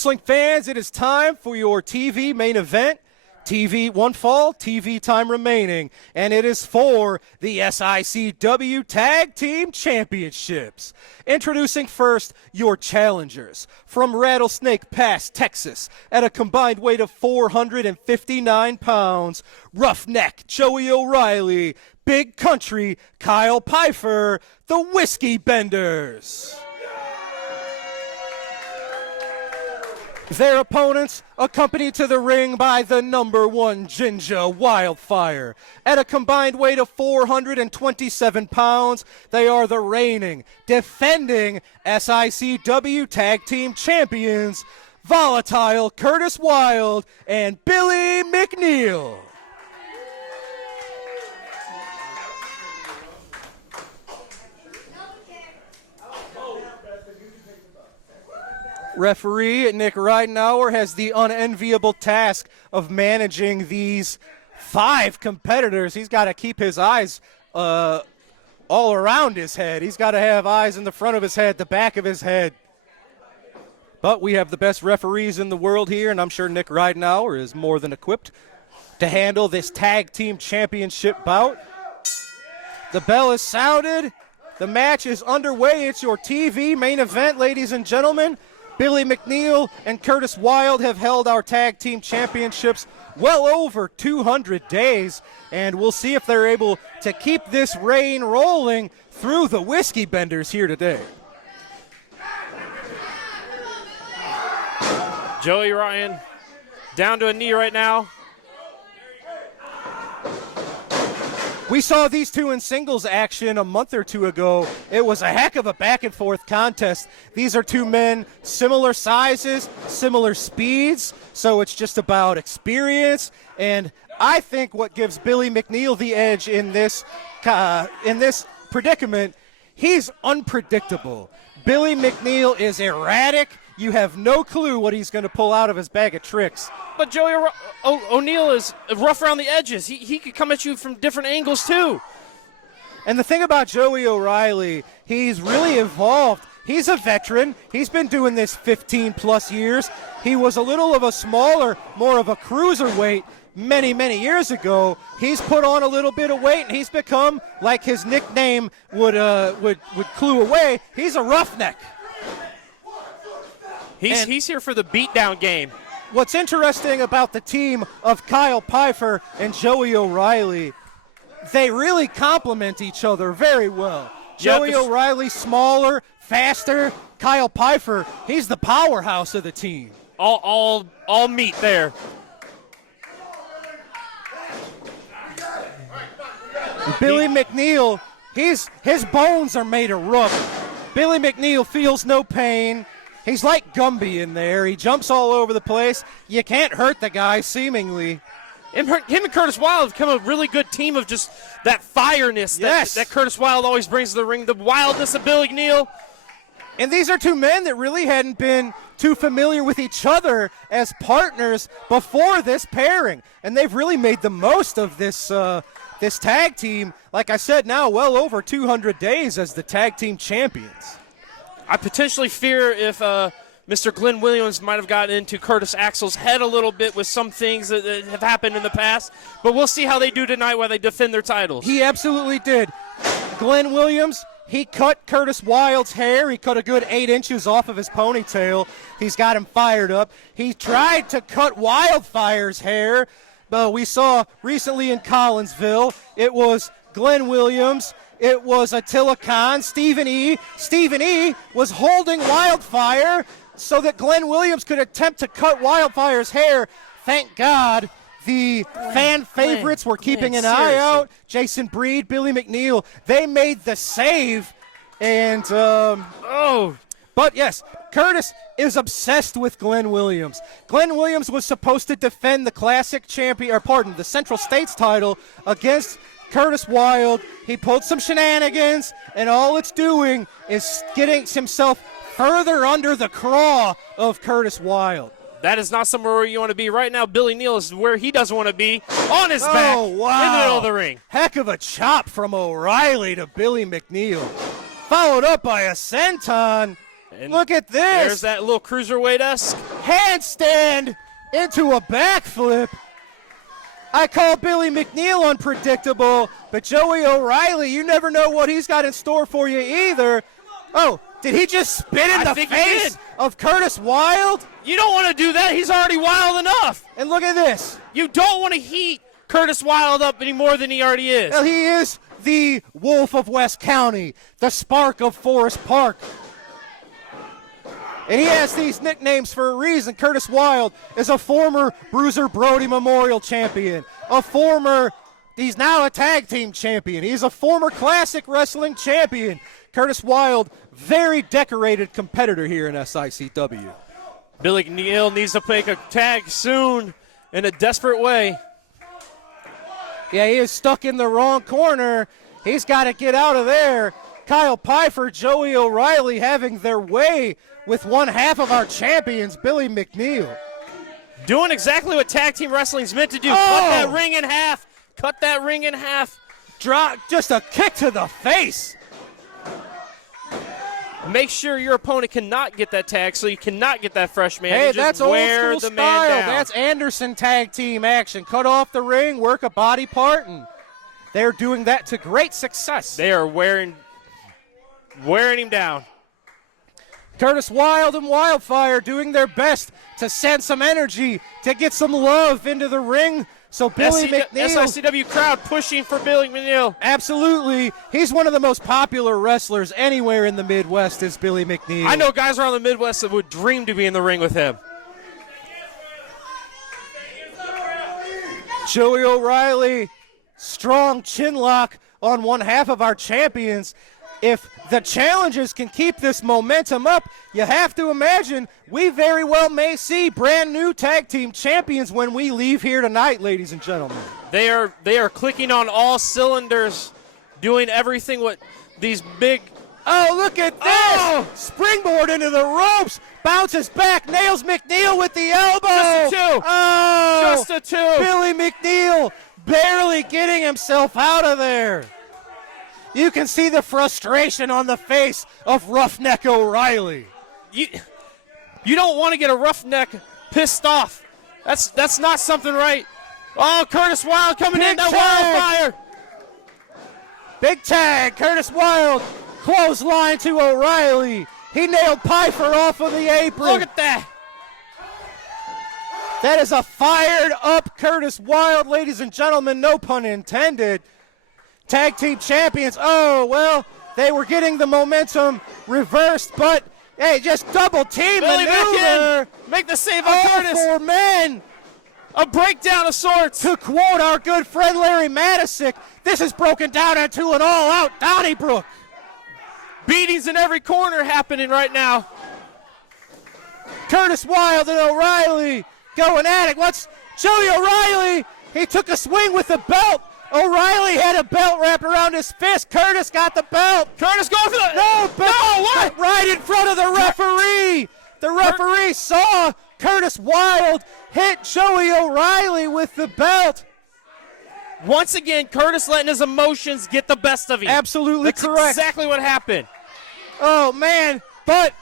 Wrestling fans, it is time for your TV main event. TV one fall, TV time remaining, and it is for the SICW Tag Team Championships. Introducing first your challengers from Rattlesnake Pass, Texas, at a combined weight of 459 pounds, Roughneck Joey O'Reilly, Big Country Kyle Pfeiffer, the Whiskey Benders. Their opponents, accompanied to the ring by the #1 Ginger WyldeFyre. At a combined weight of 427 pounds, they are the reigning, defending SICW Tag Team Champions, Volatile Curtis Wylde and Billy McNeil. Referee Nick Ridenauer has the unenviable task of managing these 5 competitors. He's got to keep his eyes all around his head. He's got to have eyes in the front of his head, the back of his head. But we have the best referees in the world here, and I'm sure Nick Ridenauer is more than equipped to handle this tag team championship bout. The bell is sounded. The match is underway. It's your TV main event, ladies and gentlemen. Billy McNeil and Curtis Wylde have held our tag team championships well over 200 days, and we'll see if they're able to keep this reign rolling through the Whiskey Benders here today. Joey Ryan down to a knee right now. We saw these two in singles action a month or two ago. It was a heck of a back-and-forth contest. These are two men, similar sizes, similar speeds, so it's just about experience. And I think what gives Billy McNeil the edge in this predicament, he's unpredictable. Billy McNeil is erratic. You have no clue what he's going to pull out of his bag of tricks. But Joey O'Neil is rough around the edges. He could come at you from different angles, too. And the thing about Joey O'Reilly, he's really evolved. He's a veteran. He's been doing this 15-plus years. He was a little of a smaller, more of a cruiserweight many, many years ago. He's put on a little bit of weight, and he's become, like his nickname would clue away, he's a roughneck. He's here for the beatdown game. What's interesting about the team of Kyle Pfeiffer and Joey O'Reilly, they really complement each other very well. Joey O'Reilly, smaller, faster. Kyle Pfeiffer, he's the powerhouse of the team. All meat there. Billy McNeil, his bones are made of rough. Billy McNeil feels no pain. He's like Gumby in there. He jumps all over the place. You can't hurt the guy, seemingly. Him and Curtis Wylde have become a really good team of just that fireness that Curtis Wylde always brings to the ring, the wildness of Billy McNeil. And these are two men that really hadn't been too familiar with each other as partners before this pairing. And they've really made the most of this tag team. Like I said, now well over 200 days as the tag team champions. I potentially fear if Mr. Glenn Williams might have gotten into Curtis Axel's head a little bit with some things that have happened in the past. But we'll see how they do tonight while they defend their titles. He absolutely did. Glenn Williams, he cut Curtis Wylde's hair. He cut a good 8 inches off of his ponytail. He's got him fired up. He tried to cut WyldeFyre's hair. We saw recently in Collinsville, it was Glenn Williams. It was Attila Khan, Stephen E. Stephen E. was holding WyldeFyre so that Glenn Williams could attempt to cut WyldeFyre's hair. Thank God the fan favorites were keeping an eye out. Jason Breed, Billy McNeil, they made the save. And, but yes, Curtis is obsessed with Glenn Williams. Glenn Williams was supposed to defend the the Central States title against Curtis Wylde. He pulled some shenanigans, and all it's doing is getting himself further under the craw of Curtis Wylde. That is not somewhere where you want to be. Right now, Billy Neal is where he doesn't want to be, on his back, in the middle of the ring. Heck of a chop from O'Reilly to Billy McNeil. Followed up by a senton. And look at this. There's that little cruiserweight-esque handstand into a backflip. I call Billy McNeil unpredictable, but Joey O'Reilly, you never know what he's got in store for you either. Oh, did he just spit in the face of Curtis Wylde? You don't want to do that. He's already wild enough. And look at this. You don't want to heat Curtis Wylde up any more than he already is. Well, he is the Wolf of West County, the Spark of Forest Park. And he has these nicknames for a reason. Curtis Wylde is a former Bruiser Brody Memorial champion. He's now a tag team champion. He's a former classic wrestling champion. Curtis Wylde, very decorated competitor here in SICW. Billy McNeil needs to make a tag soon in a desperate way. Yeah, he is stuck in the wrong corner. He's got to get out of there. Kyle Pfeiffer, Joey O'Reilly having their way with one half of our champions, Billy McNeil. Doing exactly what tag team wrestling is meant to do. Cut that ring in half. Cut that ring in half. Drop, just a kick to the face. Make sure your opponent cannot get that tag, so you cannot get that fresh man. Hey, Just that's old wear school the style. man down. That's Anderson tag team action. Cut off the ring, work a body part, and they're doing that to great success. They are wearing him down. Curtis Wylde and WyldeFyre doing their best to send some energy, to get some love into the ring. So Billy McNeil, SICW crowd pushing for Billy McNeil. Absolutely. He's one of the most popular wrestlers anywhere in the Midwest is Billy McNeil. I know guys around the Midwest that would dream to be in the ring with him. Joey O'Reilly, strong chin lock on one half of our champions. If the challengers can keep this momentum up, you have to imagine we very well may see brand new tag team champions when we leave here tonight, ladies and gentlemen. They are clicking on all cylinders, doing everything what these big. Oh, look at this! Oh! Springboard into the ropes, bounces back, nails McNeil with the elbow. Just a two. Oh! Just a two. Billy McNeil barely getting himself out of there. You can see the frustration on the face of Roughneck O'Reilly. You don't want to get a Roughneck pissed off. That's not something right. Oh, Curtis Wylde coming in, that WyldeFyre. Big tag, Curtis Wylde, clothesline to O'Reilly. He nailed Pfeiffer off of the apron. Look at that. That is a fired up Curtis Wylde, ladies and gentlemen, no pun intended. Tag team champions, oh, well, they were getting the momentum reversed, but, hey, just double team Billy maneuver. Make the save on Curtis. All 4 men. A breakdown of sorts. To quote our good friend Larry Matisick, this is broken down into an all-out Donnybrook. Beatings in every corner happening right now. Curtis Wylde and O'Reilly going at it. What's Joey O'Reilly? He took a swing with the belt. O'Reilly had a belt wrapped around his fist. Curtis got the belt. Curtis going for the... No, what? Right in front of the referee. The referee saw Curtis Wylde hit Joey O'Reilly with the belt. Once again, Curtis letting his emotions get the best of him. Absolutely That's correct. exactly what happened. Oh, man, but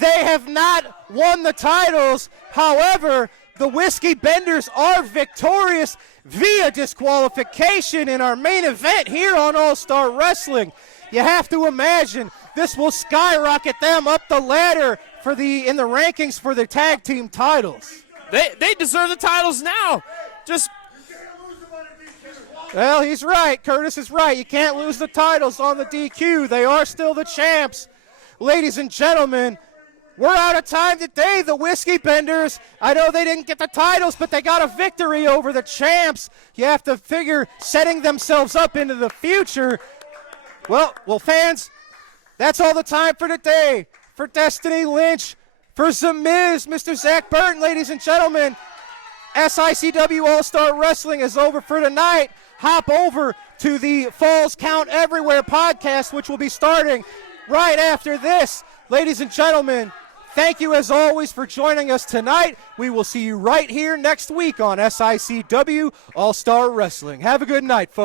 they have not won the titles. However, the Whiskey Benders are victorious via disqualification in our main event here on All-Star Wrestling. You have to imagine this will skyrocket them up the ladder in the rankings for the tag team titles. They deserve the titles now. Well, he's right. Curtis is right. You can't lose the titles on the DQ. They are still the champs. Ladies and gentlemen, we're out of time today. The Whiskey Benders, I know they didn't get the titles, but they got a victory over the champs. You have to figure setting themselves up into the future. Well, fans, that's all the time for today. For Destiny Lynch, for The Miz, Mr. Zach Burton, ladies and gentlemen, SICW All-Star Wrestling is over for tonight. Hop over to the Falls Count Everywhere podcast, which will be starting right after this. Ladies and gentlemen, thank you as always for joining us tonight. We will see you right here next week on SICW All-Star Wrestling. Have a good night, folks.